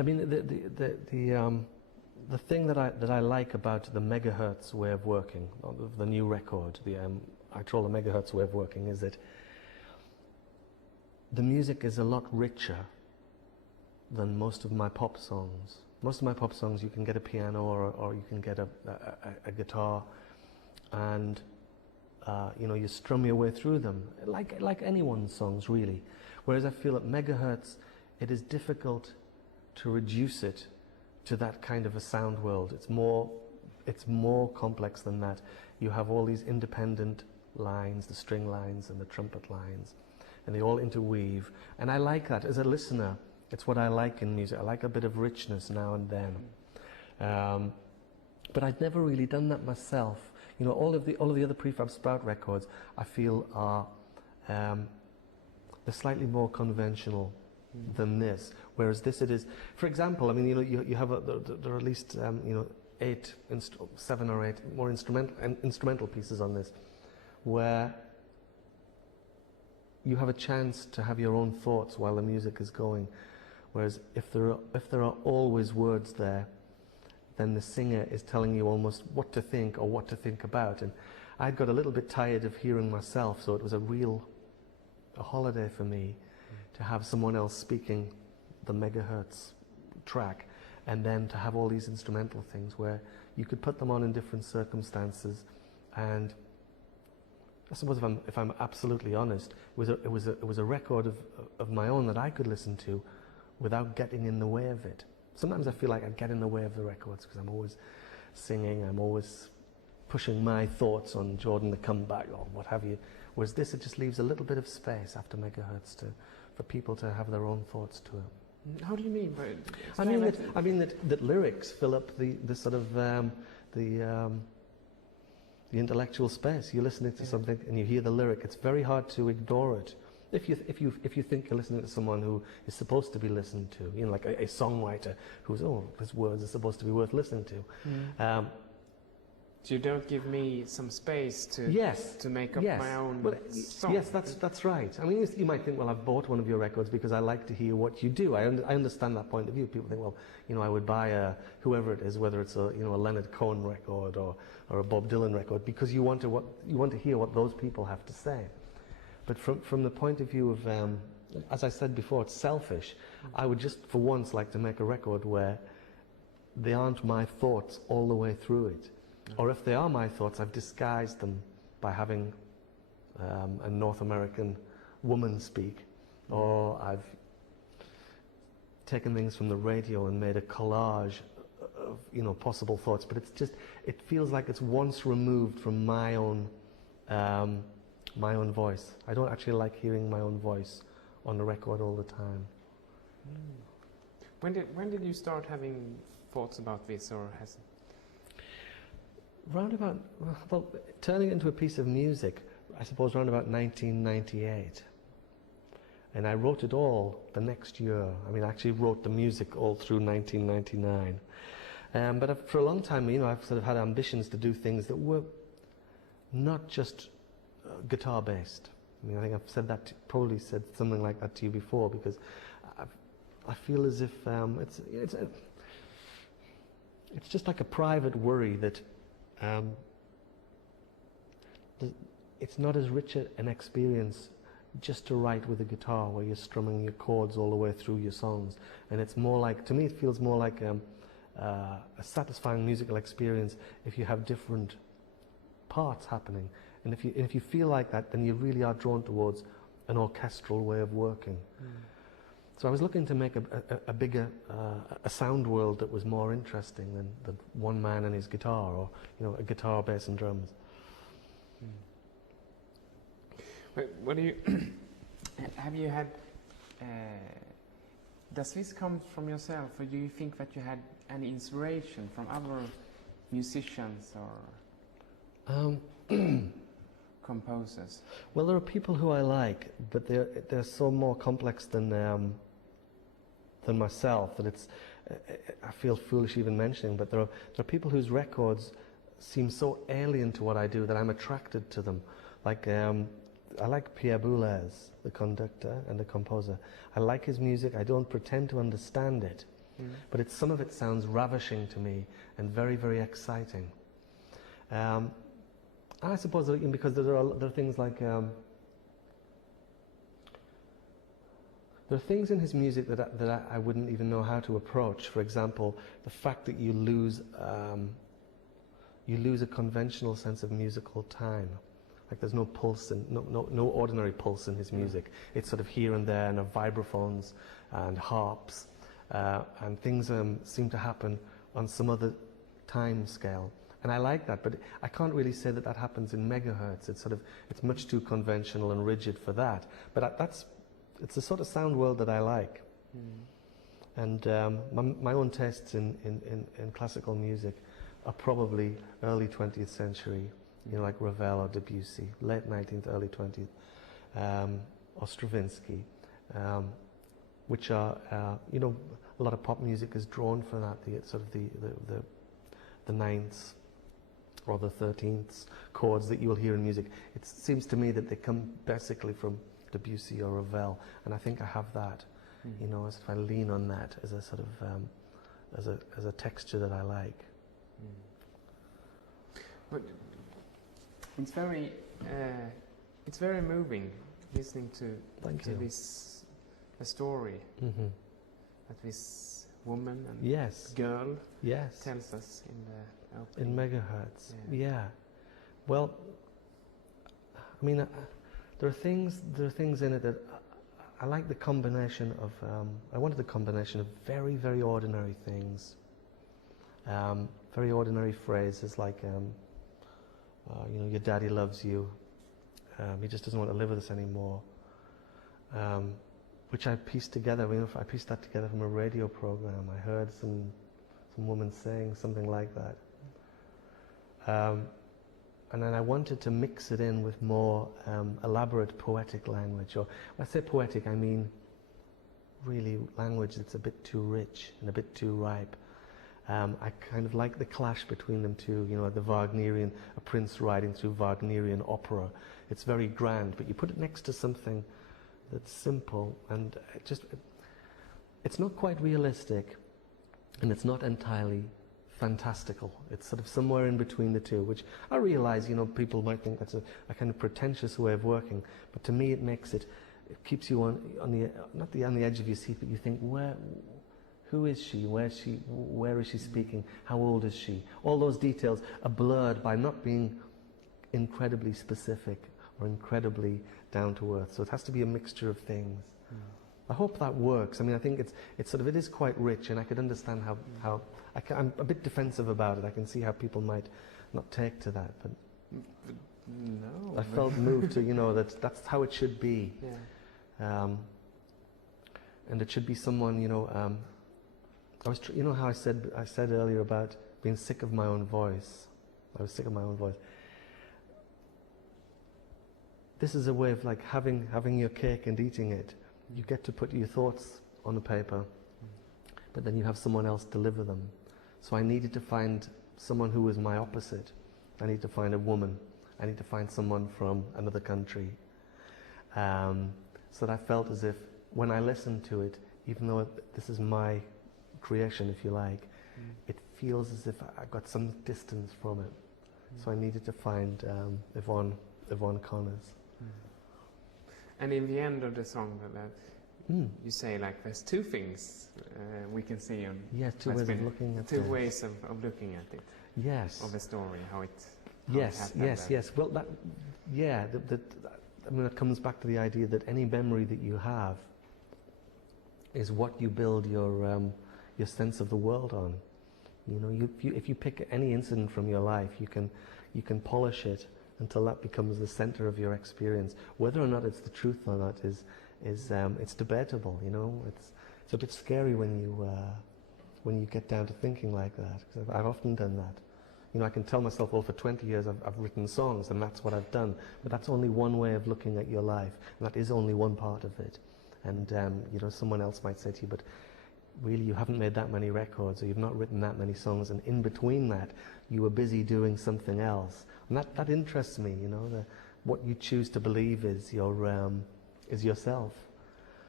I mean, the thing that I like about the megahertz way of working, of the new record, I call the megahertz way of working, is that the music is a lot richer than most of my pop songs. Most of my pop songs, you can get a piano or you can get a guitar, and you know, you strum your way through them, like anyone's songs, really. Whereas I feel at megahertz, it is difficult to reduce it to that kind of a sound world. It's more complex than that. You have all these independent lines, the string lines and the trumpet lines, and they all interweave. And I like that as a listener. It's what I like in music. I like a bit of richness now and then. But I'd never really done that myself. You know, all of the other Prefab Sprout records, I feel are they're slightly more conventional than this. Whereas this, it is. For example, I mean, you know, you have there are at least you know 7 or 8 more instrumental pieces on this, where you have a chance to have your own thoughts while the music is going. Whereas if there are always words there, then the singer is telling you almost what to think or what to think about. And I'd got a little bit tired of hearing myself, so it was a holiday for me to have someone else speaking the megahertz track, and then to have all these instrumental things where you could put them on in different circumstances. And I suppose if I'm absolutely honest, it was a record of my own that I could listen to without getting in the way of it. Sometimes I feel like I get in the way of the records because I'm always singing, I'm always pushing my thoughts on Jordan to come back or what have you. Whereas this, it just leaves a little bit of space after megahertz for people to have their own thoughts to it. How do you mean by it? I mean that lyrics fill up the sort of the intellectual space. You're listening to something and you hear the lyric. It's very hard to ignore it. If you think you're listening to someone who is supposed to be listened to, you know, like a songwriter who's, oh, his words are supposed to be worth listening to. So you don't give me some space to make up my own song. Yes, that's right. I mean, you might think, well, I've bought one of your records because I like to hear what you do. I understand that point of view. People think, well, you know, I would buy whoever it is, whether it's a Leonard Cohen record or a Bob Dylan record, because you want to hear what those people have to say. But from the point of view of, as I said before, it's selfish. I would just for once like to make a record where they aren't my thoughts all the way through it. Or if they are my thoughts, I've disguised them by having a North American woman speak. Or I've taken things from the radio and made a collage of, you know, possible thoughts. But it's just, it feels like it's once removed from my own voice. I don't actually like hearing my own voice on the record all the time. When did you start having thoughts about this, or has it? Round about, well, turning it into a piece of music, I suppose round about 1998. And I wrote it all the next year. I mean, I actually wrote the music all through 1999. But for a long time, you know, I've sort of had ambitions to do things that were not just guitar-based. I mean, I think I've said that, probably said something like that to you before, because I feel as if it's just like a private worry that it's not as rich an experience just to write with a guitar where you're strumming your chords all the way through your songs. And it's more like, to me it feels more like a satisfying musical experience if you have different parts happening. And if you feel like that, then you really are drawn towards an orchestral way of working. So I was looking to make a bigger sound world that was more interesting than one man and his guitar, or, you know, a guitar, bass and drums. What do you have you had? Does this come from yourself, or do you think that you had any inspiration from other musicians or composers? Well, there are people who I like, but they're so more complex than myself that I feel foolish even mentioning. But there are people whose records seem so alien to what I do that I'm attracted to them. Like I like Pierre Boulez, the conductor and the composer. I like his music. I don't pretend to understand it, But some of it sounds ravishing to me and very, very exciting. And I suppose because there are things like there are things in his music that I wouldn't even know how to approach. For example, the fact that you lose a conventional sense of musical time. Like there's no pulse, no ordinary pulse in his music. It's sort of here and there, and vibraphones and harps, and things seem to happen on some other time scale. And I like that, but I can't really say that happens in megahertz. It's much too conventional and rigid for that. But it's the sort of sound world that I like. And my own tastes in classical music are probably early 20th century, like Ravel or Debussy, late 19th, early 20th, or Stravinsky, which are, a lot of pop music is drawn for that, the ninths or the 13th chords that you'll hear in music. It seems to me that they come basically from Debussy or Ravel, and I think I have that, as if I lean on that as a sort of, as a texture that I like. But it's very moving listening to this story that this woman and girl tells us in the opening. In megahertz. Yeah. Well, I mean, there are things in it that I like the combination of. I wanted the combination of very, very ordinary things, very ordinary phrases like. Your daddy loves you. He just doesn't want to live with us anymore. Which I pieced together. I pieced that together from a radio program. I heard some woman saying something like that. And then I wanted to mix it in with more elaborate poetic language. Or when I say poetic, I mean really language that's a bit too rich and a bit too ripe. I kind of like the clash between them two, the Wagnerian, a prince riding through Wagnerian opera. It's very grand, but you put it next to something that's simple and it's not quite realistic, and it's not entirely fantastical. It's sort of somewhere in between the two, which I realize, people might think that's a kind of pretentious way of working, but to me it makes it keeps you on the edge of your seat, but you think, who is she? Where is she speaking? How old is she? All those details are blurred by not being incredibly specific or incredibly down to earth. So it has to be a mixture of things. I hope that works. I mean, I think it is quite rich, and I could understand how I'm a bit defensive about it. I can see how people might not take to that, but no. I felt moved to that's how it should be. Yeah. And it should be someone how I said earlier about being sick of my own voice. I was sick of my own voice. This is a way of like having your cake and eating it. You get to put your thoughts on the paper, but then you have someone else deliver them. So I needed to find someone who was my opposite. I need to find a woman. I need to find someone from another country. So that I felt as if when I listened to it, even though this is my creation, if you like, it feels as if I got some distance from it. So I needed to find Yvonne Connors. And in the end of the song, you say like there's two things we can see on. Yes, two ways of looking at it. Two ways of looking at it. Yes. Of the story, how it. Yes. Well, it comes back to the idea that any memory that you have is what you build your sense of the world on. If you pick any incident from your life, you can polish it until that becomes the center of your experience. Whether or not it's the truth or not is it's debatable. It's a bit scary when you get down to thinking like that. Because I've often done that. I can tell myself, for 20 years I've written songs and that's what I've done. But that's only one way of looking at your life, and that is only one part of it. And someone else might say to you, but really you haven't made that many records, or you've not written that many songs, and in between that you were busy doing something else. And that interests me. What you choose to believe is yourself.